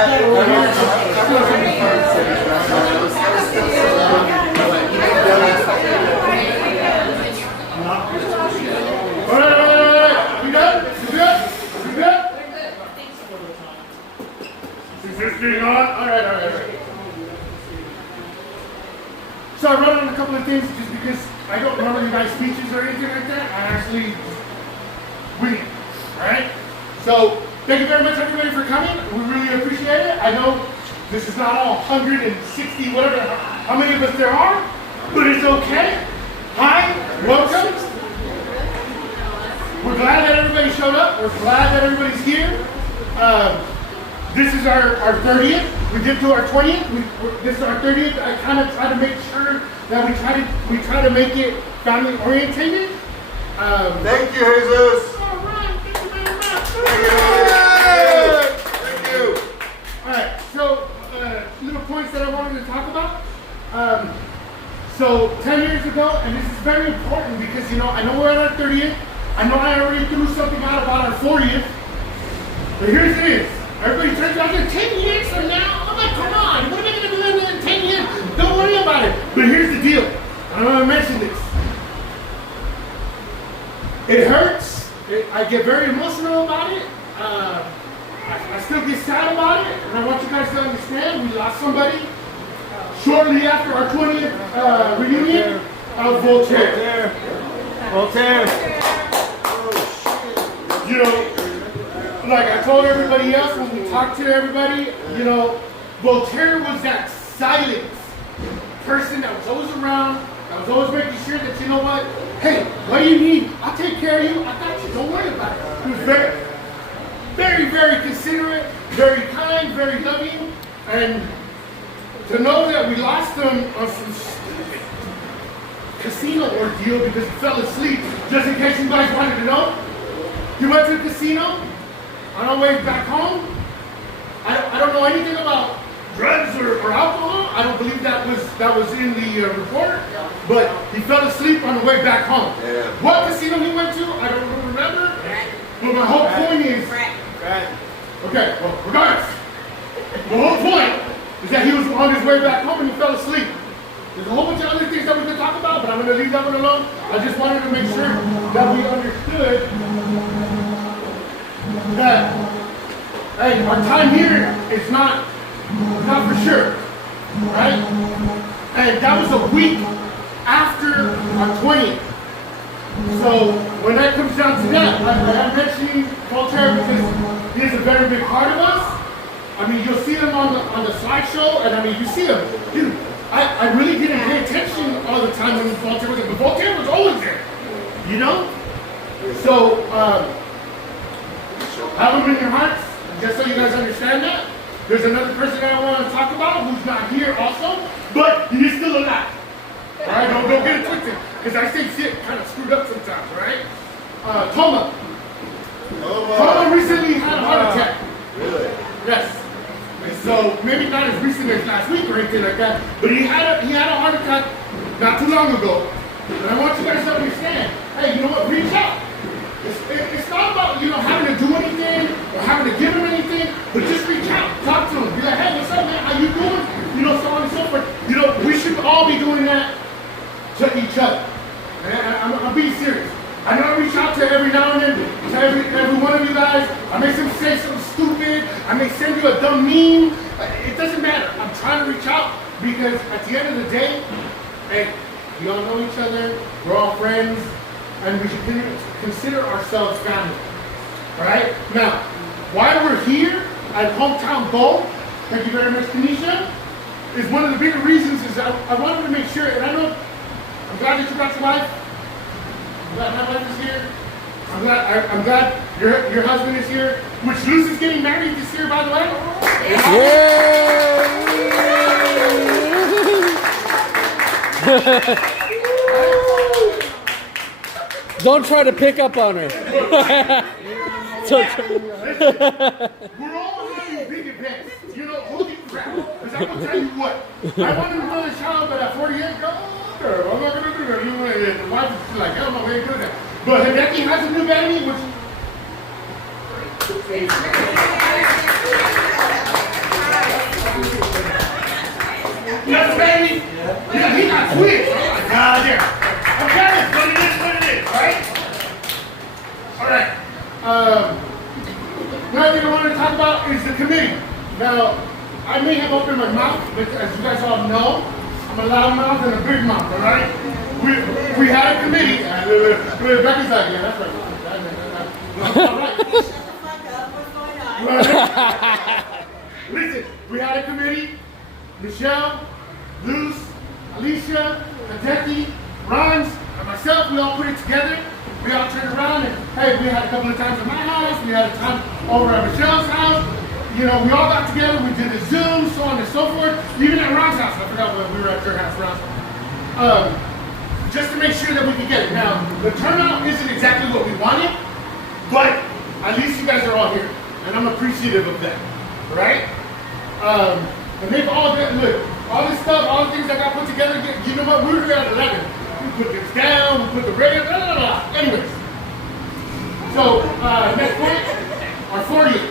You good? You good? You good? Is this being on? All right. So I wrote on a couple of things just because I don't remember you guys' speeches or anything like that. I actually wing it. All right? So thank you very much, everybody, for coming. We really appreciate it. I know this is not all 160, whatever, how many of us there are, but it's okay. Hi, welcome. We're glad that everybody showed up. We're glad that everybody's here. This is our 30th. We did to our 20th. This is our 30th. I kind of try to make sure that we try to make it family orientated. Thank you, Jesus. All right, thank you very much. Thank you. All right, so little points that I wanted to talk about. So 10 years ago, and this is very important because I know we're at our 30th. I know I already threw something out about our 40th, but here's it is. Everybody turns around and 10 years from now. I'm like, come on, what am I going to do in 10 years? Don't worry about it. But here's the deal. I don't want to mention this. It hurts. I get very emotional about it. I still get sad about it. And I want you guys to understand we lost somebody shortly after our 20th reunion of Voltaire. Voltaire. Like I told everybody else when we talked to everybody, Voltaire was that silent person that was always around, that was always making sure that, hey, what do you need? I'll take care of you. I got you. Don't worry about it. He was very, very, very considerate, very kind, very loving, and to know that we lost him on some casino ordeal because he fell asleep, just in case you guys wanted to know. He went to the casino. On our way back home, I don't know anything about drugs or alcohol. I don't believe that was in the report. But he fell asleep on the way back home. Yeah. What casino he went to, I don't remember. But my whole point is, okay, well, regardless, the whole point is that he was on his way back home and he fell asleep. There's a whole bunch of other things that we could talk about, but I'm going to leave that one alone. I just wanted to make sure that we understood that, hey, our time here is not for sure, right? And that was a week after our 20th. So when that comes down to that, I'm mentioning Voltaire because he is a very big part of us. I mean, you'll see them on the slideshow, and I mean, you see them. Dude, I really didn't pay attention all the time when Voltaire was there, but Voltaire was always there, So, have them in your hearts, just so you guys understand that. There's another person that I want to talk about who's not here also, but he is still alive. All right, don't get it twisted, because I say shit kind of screwed up sometimes, right? Toma. Toma recently had a heart attack. Really? Yes. And so maybe not as recent as last week or anything like that, but he had a heart attack not too long ago. And I want you guys to understand, hey, you know what? Reach out. It's not about having to do anything or having to give him anything, but just reach out, talk to him, be like, hey, what's up, man? How you doing? So on and so forth. We should all be doing that to each other. And I'm being serious. I know I reach out to every now and then to every one of you guys. I may say something stupid. I may send you a dumb meme. It doesn't matter. I'm trying to reach out because at the end of the day, hey, we all know each other. We're all friends. And we should consider ourselves family. All right? Now, why we're here at Hometown Bowl, thank you very much, Tanisha, is one of the bigger reasons is I wanted to make sure, and I know, I'm glad that you got your wife. I'm glad my wife is here. I'm glad your husband is here. Which Luz is getting married this year, by the way. Yeah. Don't try to pick up on her. We're all having big events. Holy crap. Because I'm going to tell you what. I wanted another child, but at 48, I'm not going to do that. The wife is like, hell no, we ain't doing that. But Hideki has a new baby, which... last week. Oh my God, yeah. Okay, but it is what it is, right? All right. Another thing I wanted to talk about is the committee. Now, I may have opened my mouth, but as you guys all know, I'm a loud mouth and a big mouth, all right? We had a committee. Rebecca's like, yeah, that's right. All right. Listen, we had a committee. Michelle, Luz, Alicia, Hideki, Ron, and myself, we all put it together. We all turned around and, hey, we had a couple of times at my house. We had a time over at Michelle's house. You know, we all got together. We did a Zoom, so on and so forth. Even at Ron's house. I forgot when we were at your house, Ron. Just to make sure that we could get it. Now, the turnout isn't exactly what we wanted, but at least you guys are all here. And I'm appreciative of that, right? And they've all done, look, all this stuff, all the things that got put together, you know what, we were here at 11. We put this down, we put the radio, blah, blah, blah. Anyways. So, next point, our 40th.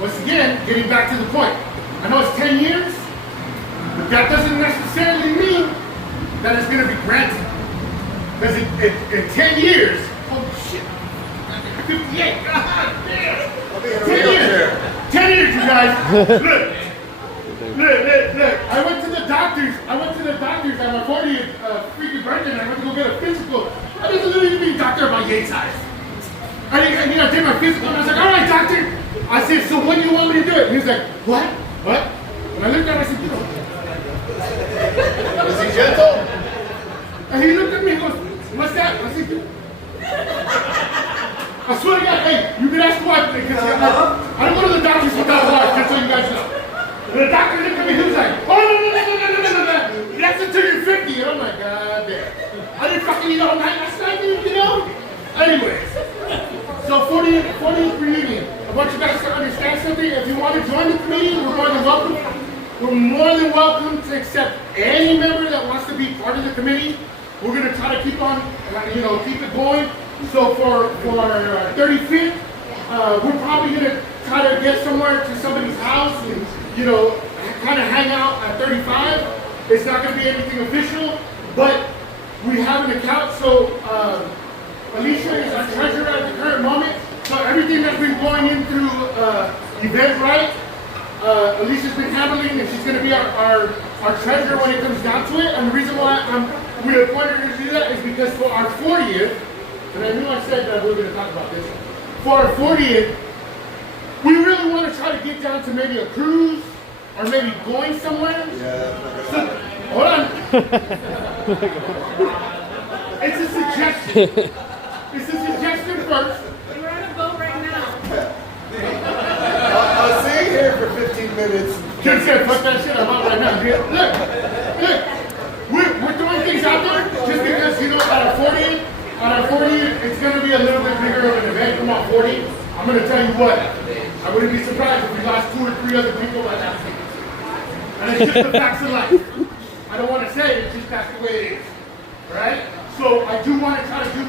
Once again, getting back to the point. I know it's 10 years, but that doesn't necessarily mean that it's going to be granted. Because in 10 years, holy shit, 58, god damn. 10 years, 10 years, you guys. Look. I went to the doctors at my 40th freaking birthday, and I went to go get a physical. I didn't literally be doctor about Yates' eyes. I did my physical, and I was like, all right, doctor. I said, so when do you want me to do it? And he was like, what? What? And I looked at him, I said, you know. Is he gentle? And he looked at me and goes, what's that? I said, I swear to God, hey, you can ask the wife, because I don't go to the doctors without a wife, just so you guys know. And the doctor looked at me, he was like, oh, no. That's until you're 50. And I'm like, God damn. I didn't fucking eat all night last night, you know? Anyways, so 40th reunion. I want you guys to understand something. If you want to join the committee, we're more than welcome. We're more than welcome to accept any member that wants to be part of the committee. We're going to try to keep on, keep it going. So for our 35th, we're probably going to try to get somewhere to somebody's house and, kind of hang out at 35. It's not going to be anything official, but we have an account. So Alicia is our treasurer at the current moment. So everything that's been going in through Eventbrite, Alicia's been handling, and she's going to be our treasurer when it comes down to it. And the reason why we appointed her to do that is because for our 40th, and I knew I said that we were going to talk about this, for our 40th, we really want to try to get down to maybe a cruise or maybe going somewhere. Yeah. So, hold on. It's a suggestion. It's a suggestion first. We're on a boat right now. I'll stay here for 15 minutes. Just said, fuck that shit, I'm out right now. Look. We're doing things out there just because, at our 40th, it's going to be a little bit bigger of an event. Come on, 40. I'm going to tell you what. I wouldn't be surprised if we lost 2 or 3 other people by that time. And it's just the facts of life. I don't want to say it, it's just that's the way it is. Right? So I do want to try to do,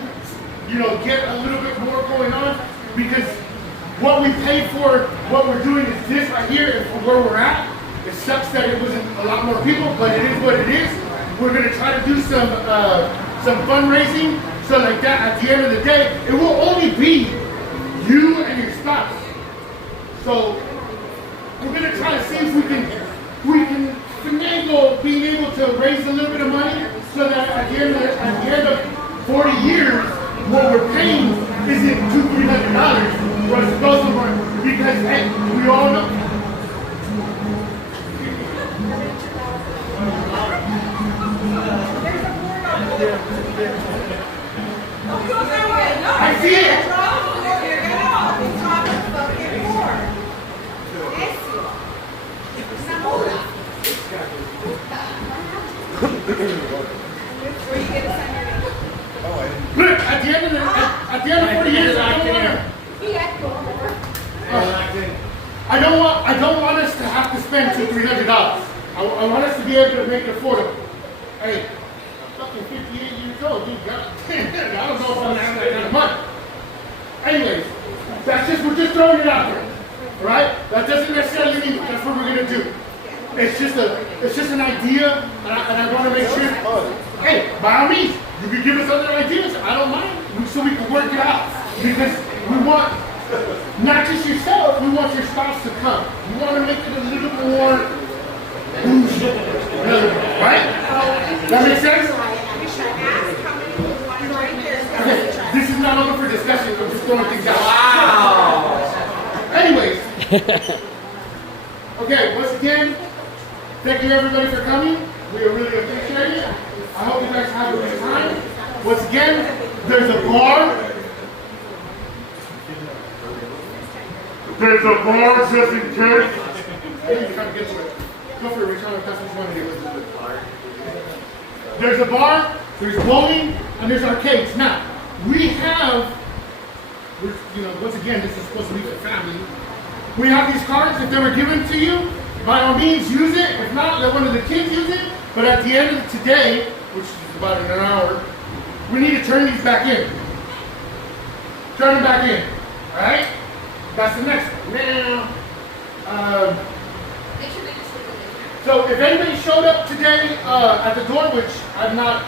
get a little bit more going on, because what we paid for, what we're doing is this right here, and from where we're at, it sucks that it wasn't a lot more people, but it is what it is. We're going to try to do some fundraising, so like that, at the end of the day, it will only be you and your spouse. So we're going to try to see if we can finagle being able to raise a little bit of money, so that at the end of 40 years, what we're paying isn't $200-300 for us to go somewhere, because hey, we all know. I see it. Look, at the end of 40 years, I don't want us to have to spend $200-300. I want us to be able to make it affordable. Hey, I'm fucking 58 years old, dude. God damn, I don't know if I'm gonna have that kind of money. Anyways, we're just throwing it out there. Alright? That doesn't necessarily mean that's what we're gonna do. It's just an idea, and I want to make sure. Hey, by all means, you can give us other ideas. I don't mind, so we can work it out. Because we want not just yourself, we want your spouse to come. We want to make it a little more bougie, right? That makes sense. Okay, this is not open for discussion. I'm just throwing things out. Wow. Anyways. Okay, once again, thank you everybody for coming. We really appreciate it. I hope you guys have a good time. Once again, there's a bar. There's a bar just in case. Hey, you trying to get to it. Go for it, we're trying to pass this money here. There's a bar, there's bowling, and there's arcades. Now, we have, once again, this is supposed to be for family. We have these cards. If they were given to you, by all means, use it. If not, let one of the kids use it. But at the end of today, which is about in an hour, we need to turn these back in. Turn them back in. All right? That's the next one. Now, so if anybody showed up today at the door, which I'm not.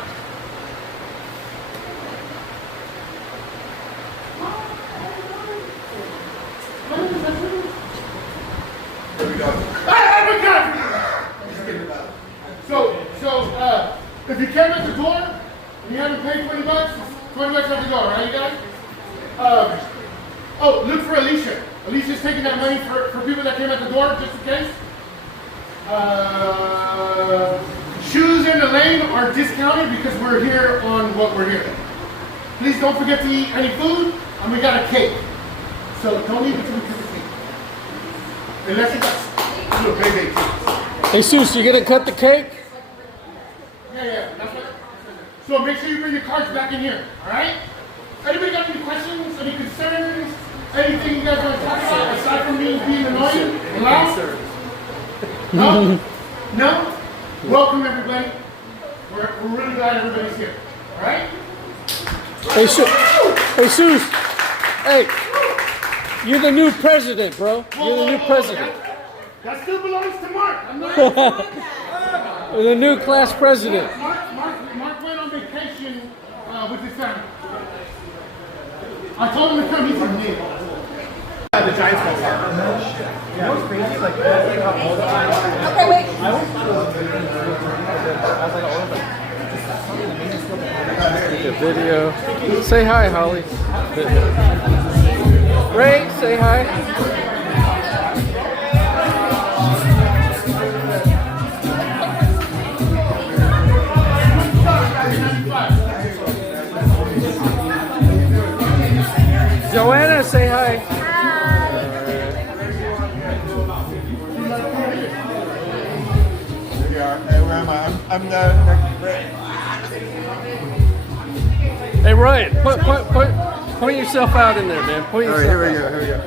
There we go. So, if you came at the door and you haven't paid $20, it's $20 at the door, right, you guys? Look for Alicia. Alicia's taking that money for people that came at the door, just in case. Shoes in the lane are discounted because we're here on what we're here. Please don't forget to eat any food, and we got a cake. So don't eat until we get the cake. Unless you got a little baby cake. Jesus, you gonna cut the cake? Yeah, that's what. So make sure you bring your cards back in here, all right? Anybody got any questions, any concerns, anything you guys want to talk about aside from me being annoying and loud? No? No? Welcome everybody. We're really glad everybody's here, all right? Jesus, hey, you're the new president, bro. You're the new president. That still belongs to Mark. I'm not. You're the new class president. Mark went on vacation with his family. I told him to come. He's from me. The Giants go far. Yeah, it's crazy. Like, all the time. Okay, wait. I always thought it was Take a video. Say hi, Holly. Ray, say hi. Joanna, say hi. Hey, where am I? I'm the. Hey, Ryan, point yourself out in there, man. Point yourself Here we go.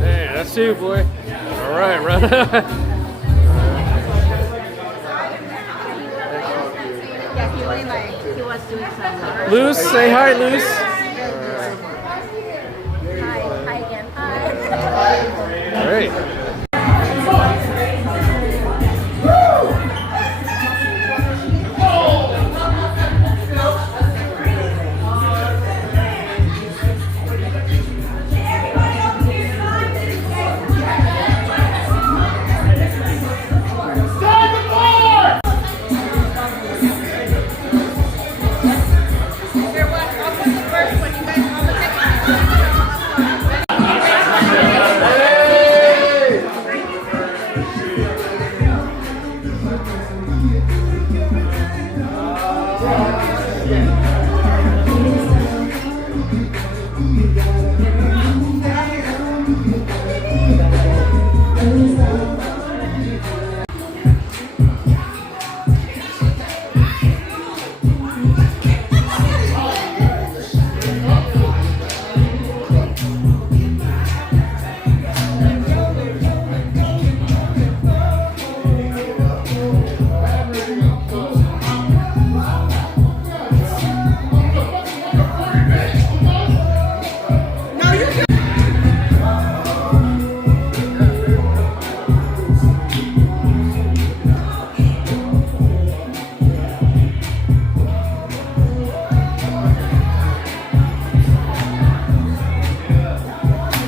Hey, that's you, boy. All right, run. Yeah, he was doing some. Luz, say hi, Luz. Hi again. Hi. Great.